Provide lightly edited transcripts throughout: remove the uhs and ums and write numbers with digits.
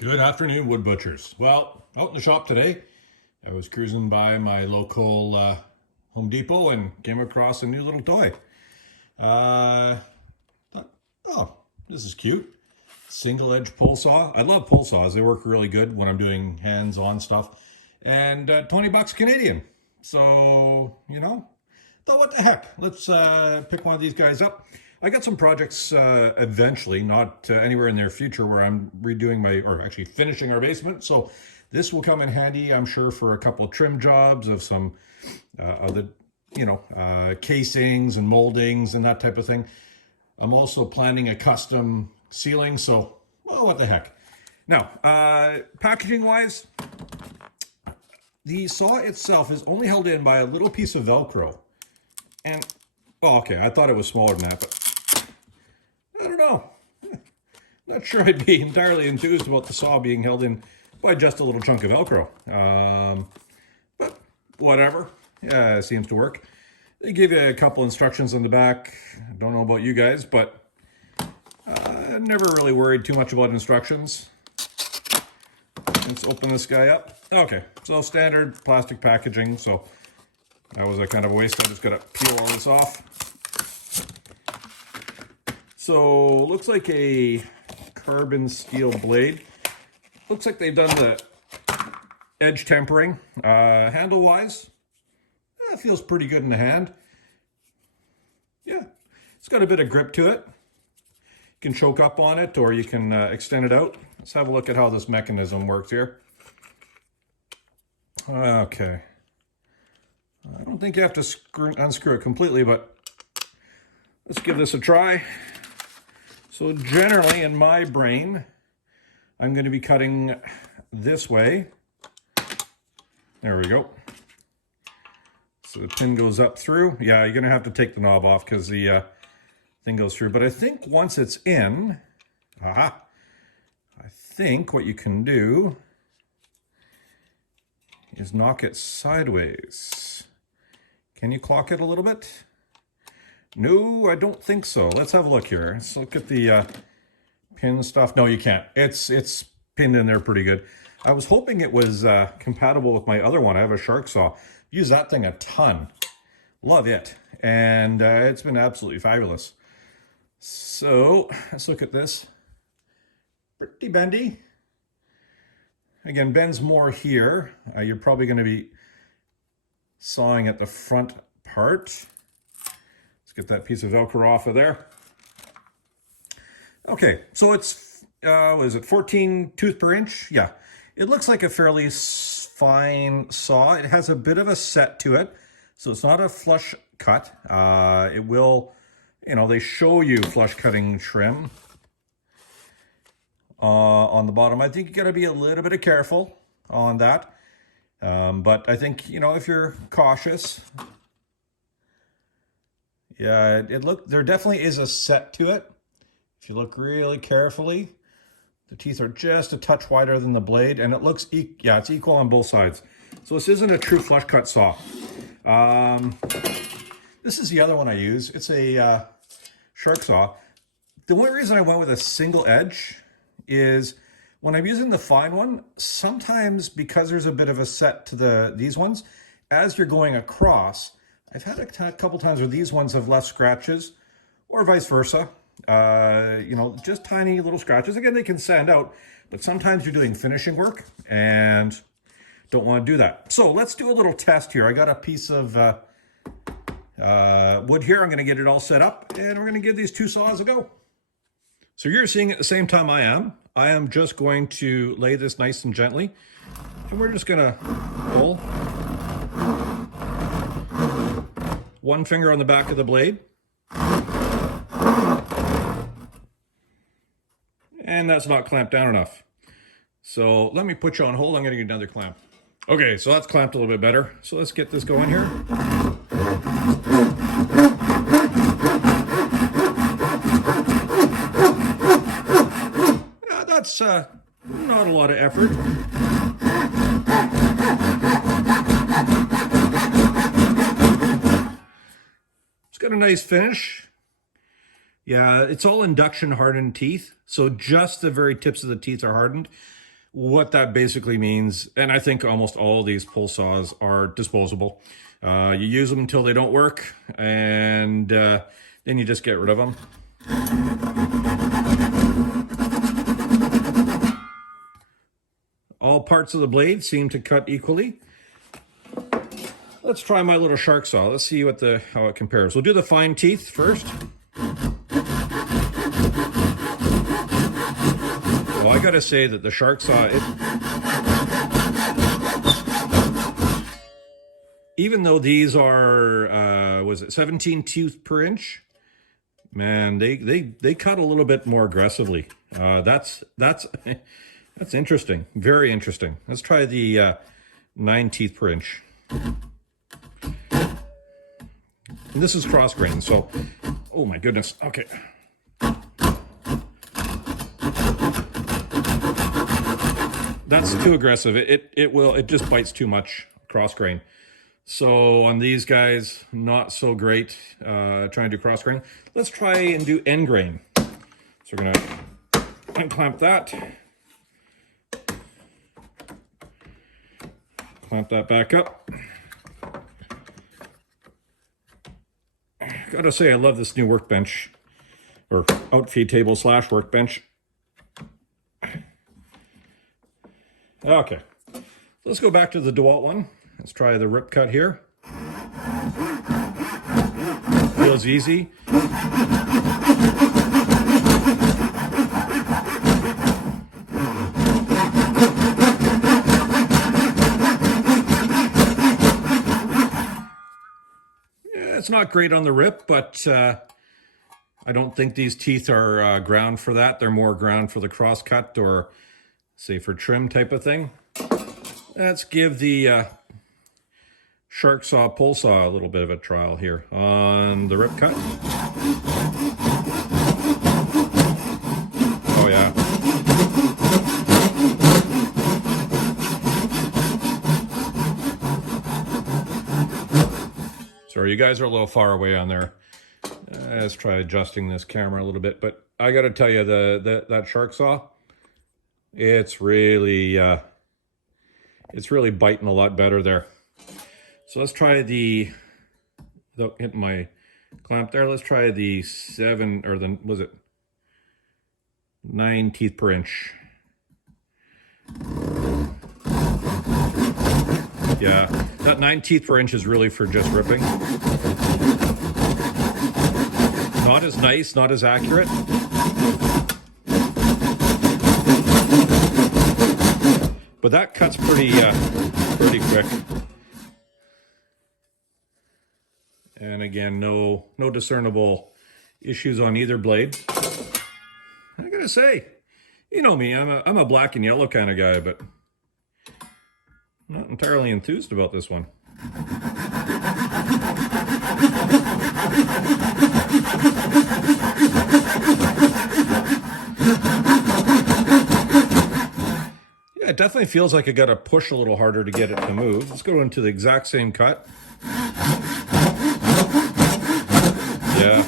Good afternoon, wood butchers. Well, out in the shop today, I was cruising by my local Home Depot and came across a new little toy. Thought, oh, this is cute. Single edge pull saw. I love pull saws. They work really good when I'm doing hands-on stuff. And 20 bucks Canadian. So, thought what the heck? Let's pick one of these guys up. I got some projects eventually, not anywhere in the near future, where I'm redoing or actually finishing our basement. So this will come in handy, I'm sure, for a couple of trim jobs of some other, casings and moldings and that type of thing. I'm also planning a custom ceiling, so, well, what the heck. Now, packaging-wise, the saw itself is only held in by a little piece of Velcro. And, well, okay, I thought it was smaller than that, but I don't know. Not sure I'd be entirely enthused about the saw being held in by just a little chunk of Velcro. But whatever. Yeah, it seems to work. They give you a couple instructions on the back. I don't know about you guys, but I never really worried too much about instructions. Let's open this guy up. Okay, so standard plastic packaging. So that was a kind of a waste. I just got to peel all this off. So looks like a carbon steel blade. Looks like they've done the edge tempering. Handle wise, it feels pretty good in the hand. Yeah, it's got a bit of grip to it. You can choke up on it or you can extend it out. Let's have a look at how this mechanism works here. Okay. I don't think you have to unscrew it completely, but let's give this a try. So generally in my brain, I'm going to be cutting this way. There we go. So the pin goes up through. Yeah, you're going to have to take the knob off because the thing goes through. But I think once it's in, I think what you can do is knock it sideways. Can you clock it a little bit? No, I don't think so. Let's have a look here. Let's look at the pin stuff. No, you can't. It's pinned in there pretty good. I was hoping it was compatible with my other one. I have a shark saw. Use that thing a ton. Love it. And it's been absolutely fabulous. So let's look at this. Pretty bendy. Again, bends more here. You're probably going to be sawing at the front part. Get that piece of Velcro off of there. Okay, so it's, what is it, 14 tooth per inch? Yeah, it looks like a fairly fine saw. It has a bit of a set to it, so it's not a flush cut. It will, they show you flush cutting trim on the bottom. I think you gotta be a little bit careful on that. But I think, if you're cautious, yeah, there definitely is a set to it. If you look really carefully, the teeth are just a touch wider than the blade, and it looks, it's equal on both sides. So this isn't a true flush cut saw. This is the other one I use. It's a shark saw. The only reason I went with a single edge is when I'm using the fine one, sometimes because there's a bit of a set to these ones, as you're going across, I've had a couple times where these ones have left scratches, or vice versa. Just tiny little scratches. Again, they can sand out, but sometimes you're doing finishing work and don't want to do that. So let's do a little test here. I got a piece of wood here. I'm going to get it all set up, and we're going to give these two saws a go. So you're seeing at the same time I am. I am just going to lay this nice and gently, and we're just going to pull. One finger on the back of the blade. And that's not clamped down enough. So let me put you on hold. I'm going to get another clamp. Okay, so that's clamped a little bit better. So let's get this going here. That's not a lot of effort. Got a nice finish. Yeah, it's all induction hardened teeth. So just the very tips of the teeth are hardened. What that basically means, and I think almost all these pull saws are disposable. You use them until they don't work, and then you just get rid of them. All parts of the blade seem to cut equally. Let's try my little shark saw. Let's see what how it compares. We'll do the fine teeth first. Well, I gotta say that the shark saw, even though these are, was it 17 teeth per inch? Man, they cut a little bit more aggressively. That's interesting. Very interesting. Let's try the 9 teeth per inch. And this is cross grain, so, oh my goodness. Okay. That's too aggressive. It just bites too much cross grain. So on these guys, not so great. Trying to do cross grain. Let's try and do end grain. So we're gonna unclamp that. Clamp that back up. Gotta say, I love this new workbench, or outfeed table / workbench. Okay, let's go back to the Dewalt one. Let's try the rip cut here. Feels easy. It's not great on the rip, but I don't think these teeth are ground for that. They're more ground for the cross cut or, say, for trim type of thing. Let's give the shark saw pull saw a little bit of a trial here on the rip cut. Oh yeah. Sorry, you guys are a little far away on there. Let's try adjusting this camera a little bit, but I got to tell you, that shark saw, it's really biting a lot better there. So let's try without hitting my clamp there, let's try the 7, or the, was it 9 teeth per inch. Yeah, that 9 teeth per inch is really for just ripping. Not as nice, not as accurate. But that cuts pretty quick. And again, no discernible issues on either blade. I gotta say, you know me, I'm a black and yellow kind of guy, but not entirely enthused about this one. Yeah, it definitely feels like I gotta push a little harder to get it to move. Let's go into the exact same cut. Yeah.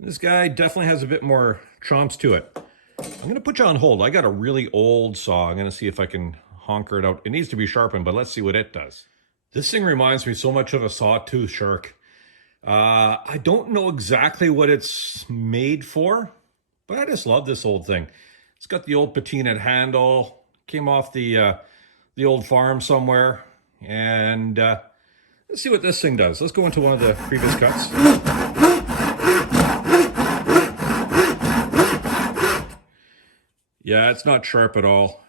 This guy definitely has a bit more chomps to it. I'm going to put you on hold. I got a really old saw. I'm going to see if I can honker it out. It needs to be sharpened, but let's see what it does. This thing reminds me so much of a sawtooth shark. I don't know exactly what it's made for, but I just love this old thing. It's got the old patina handle. Came off the old farm somewhere. And let's see what this thing does. Let's go into one of the previous cuts. Yeah, it's not sharp at all.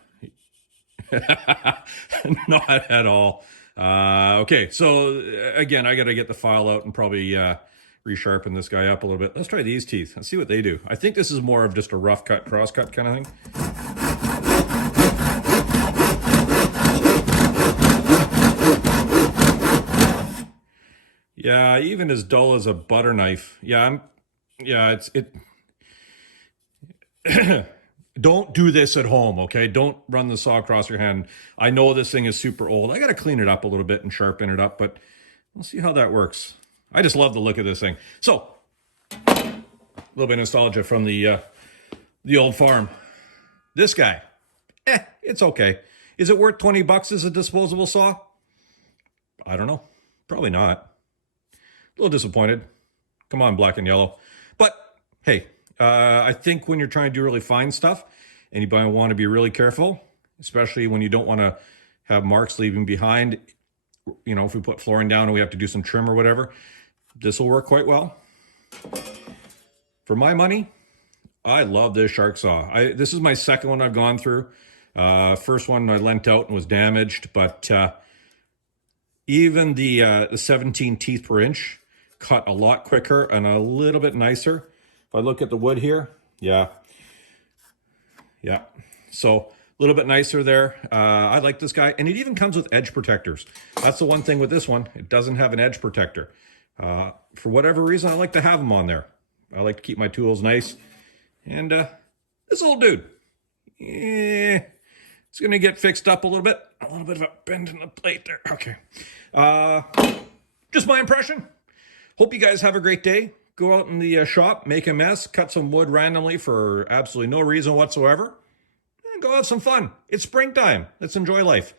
Not at all. Okay, so again, I got to get the file out and probably resharpen this guy up a little bit. Let's try these teeth. Let's see what they do. I think this is more of just a rough cut, cross cut kind of thing. Yeah, even as dull as a butter knife. Yeah, Don't do this at home, okay? Don't run the saw across your hand. I know this thing is super old. I got to clean it up a little bit and sharpen it up, but we'll see how that works. I just love the look of this thing. So, a little bit of nostalgia from the The old farm. This guy. It's okay. Is it worth 20 bucks as a disposable saw? I don't know. Probably not. A little disappointed. Come on, black and yellow. But hey, I think when you're trying to do really fine stuff, and you want to be really careful, especially when you don't want to have marks leaving behind, you know, if we put flooring down and we have to do some trim or whatever, this will work quite well. For my money, I love this shark saw. This is my second one I've gone through. First one I lent out and was damaged, but even the 17 teeth per inch cut a lot quicker and a little bit nicer. If I look at the wood here, yeah. So a little bit nicer there. I like this guy, and it even comes with edge protectors. That's the one thing with this one. It doesn't have an edge protector. For whatever reason, I like to have them on there. I like to keep my tools nice. And this old dude, it's going to get fixed up a little bit. A little bit of a bend in the plate there. Okay. Just my impression. Hope you guys have a great day. Go out in the shop, make a mess, cut some wood randomly for absolutely no reason whatsoever, and go have some fun. It's springtime. Let's enjoy life.